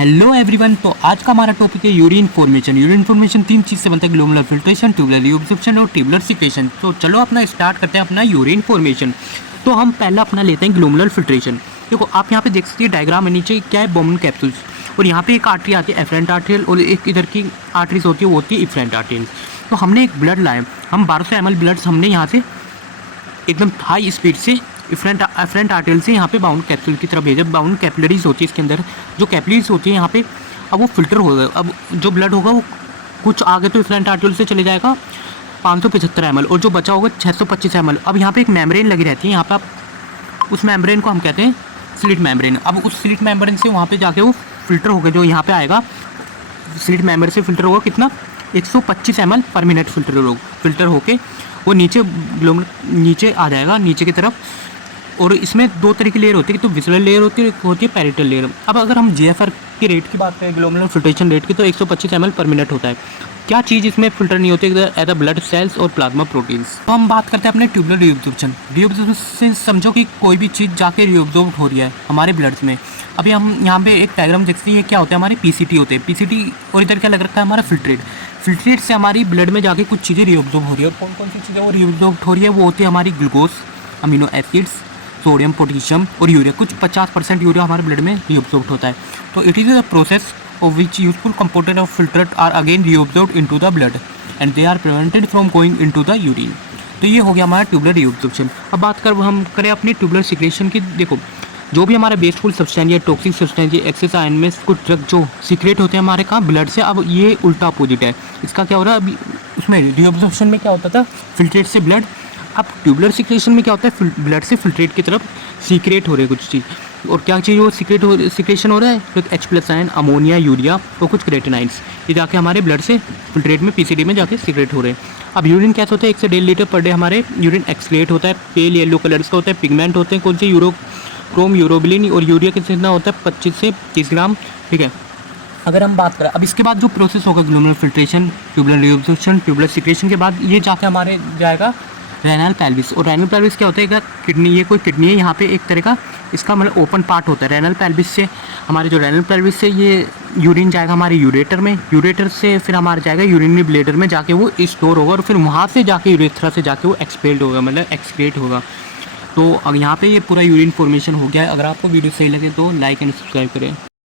Hello everyone. तो आज का हमारा टॉपिक है यूरिन फॉर्मेशन। यूरिन फॉर्मेशन तीन चीज़ से बनता है, ग्लोमेरुलर फिल्ट्रेशन, ट्यूबुलर रीअब्जॉर्प्शन और ट्यूबुलर सीक्रेशन। तो चलो अपना स्टार्ट करते हैं अपना यूरिन फॉर्मेशन। तो हम पहला अपना लेते हैं ग्लोमेरुलर फिल्ट्रेशन। देखो आप यहाँ पे देख सकते हैं डायग्राम है, नीचे क्या है बोमन कैप्सूल्स, और यहाँ पे एक आर्टरी आती है एफरेंट आर्टरियल, और एक इधर की आर्टरीज होती है वो होती है इफरेंट आर्टरियल। तो हमने एक ब्लड लाए, हम 1200 ml ब्लड हमने यहाँ से एकदम हाई स्पीड से एफरेंट आर्टरियल से यहाँ पे बाउंड कैप्सूल की तरफ भेजा। बाउंड कैपिलरीज होती है इसके अंदर, जो कैपिलरीज होती है यहाँ पे, अब वो फिल्टर होगा। अब जो ब्लड होगा वो कुछ आगे तो एफरेंट आर्टरियल से चले जाएगा 575 ml, और जो बचा होगा 625 ml। अब यहाँ पे एक मेम्ब्रेन लगी रहती है, यहाँ पे आप उस मेम्ब्रेन को हम कहते हैं स्लिट मेम्ब्रेन। अब उस स्लिट मेम्ब्रेन से वहाँ पे जाके वो फिल्टर होगा, जो यहाँ पे आएगा स्लिट मेम्ब्रेन से फिल्टर होगा कितना 125 ml पर मिनट फिल्टर होके वो नीचे आ जाएगा नीचे की तरफ। और इसमें दो तरह की लेयर होती है, तो विजुअल लेयर होती है, एक होती है पैरेटल लेयर। अब अगर हम जीएफआर की रेट की बात करें, ग्लोमेरुलर फिल्ट्रेशन रेट की, तो 125 ml पर मिनट होता है। क्या चीज़ इसमें फिल्टर नहीं होती एज अ ब्लड सेल्स और प्लाज्मा प्रोटीन्स। तो हम बात करते हैं अपने ट्यूबुलर रीअब्जॉर्प्शन। रीअब्जॉर्प्शन से समझो कि कोई भी चीज़ जाके रीअब्जॉर्ब हो रही है हमारे ब्लड में। अभी हम यहाँ पे एक डायग्राम देखते हैं, ये क्या होता है, हमारे पीसीटी होते हैं, पीसीटी, और इधर क्या लग रखा है हमारा फिल्ट्रेट से हमारी ब्लड में जाके कुछ चीज़ें रीअब्जॉर्ब हो रही है। और कौन कौन सी चीज़ें वो रीअब्जॉर्ब हो रही है, वो होती है हमारी glucose, amino acids, sodium, potassium और यूरिया। कुछ 50% यूरिया हमारे ब्लड में रीअब्जॉर्ब होता है। तो it is a process of which useful component of filtrate are again reabsorbed into the blood and they are prevented from going into the urine। तो ये हो गया हमारा ट्यूबुलर रीअब्जॉर्प्शन। अब बात हम करें अपनी ट्यूबुलर सीक्रेशन की। देखो जो भी हमारा वेस्टफुल सब्सटेंस या टॉक्सिक सब्सटेंस या एक्सेस आयन में कुछ ड्रग जो सीक्रेट होते हैं हमारे कहाँ ब्लड से, अब ये उल्टा अपोजिट है। इसका क्या हो रहा है, अभी उसमें रीअब्जॉर्प्शन में क्या होता था फिल्ट्रेट से ब्लड, अब ट्यूबुलर सीक्रेशन में क्या होता है ब्लड से फिल्ट्रेट की तरफ सीक्रेट हो रही है कुछ चीज़। और क्या चीज़ वो सीक्रेशन हो रहा है, तो H+ आयन, अमोनिया, यूरिया और कुछ क्रेटिनाइड्स, ये जाके हमारे ब्लड से फिल्ट्रेट में पीसीडी में जाके सीक्रेट हो रहे हैं। अब यूरिन कैसे होता है, 1 से 1.5 लीटर पर डे हमारे यूरिन एक्सक्रीट होता है। पेल येलो कलर्स का होता है, पिगमेंट होते हैं कौन से, यूरोक्रोम, यूरोबिलिन, और यूरिया कितना होता है 25 से 30 ग्राम। ठीक है, अगर हम बात करें अब इसके बाद जो प्रोसेस होगा glomerular filtration, tubular reabsorption, tubular secretion के बाद ये जाके हमारे जाएगा रेनल पेल्विस। और रेनल पेल्विस क्या होता है, किडनी, ये कोई किडनी है, यहाँ पे एक तरह का इसका मतलब ओपन पार्ट होता है। रेनल पेल्विस से हमारे जो रेनल पेल्विस से ये यूरिन जाएगा हमारे यूरेटर में, यूरेटर से फिर हमारा जाएगा यूरिनरी ब्लैडर में, जाके वो स्टोर होगा, और फिर वहाँ से जाके यूरेथ्रा से जाके वो एक्सपेल्ड होगा, मतलब एक्सक्रीट होगा। तो अब यहाँ पे ये पूरा यूरिन फॉर्मेशन हो गया है। अगर आपको वीडियो सही लगे तो लाइक एंड सब्सक्राइब करें।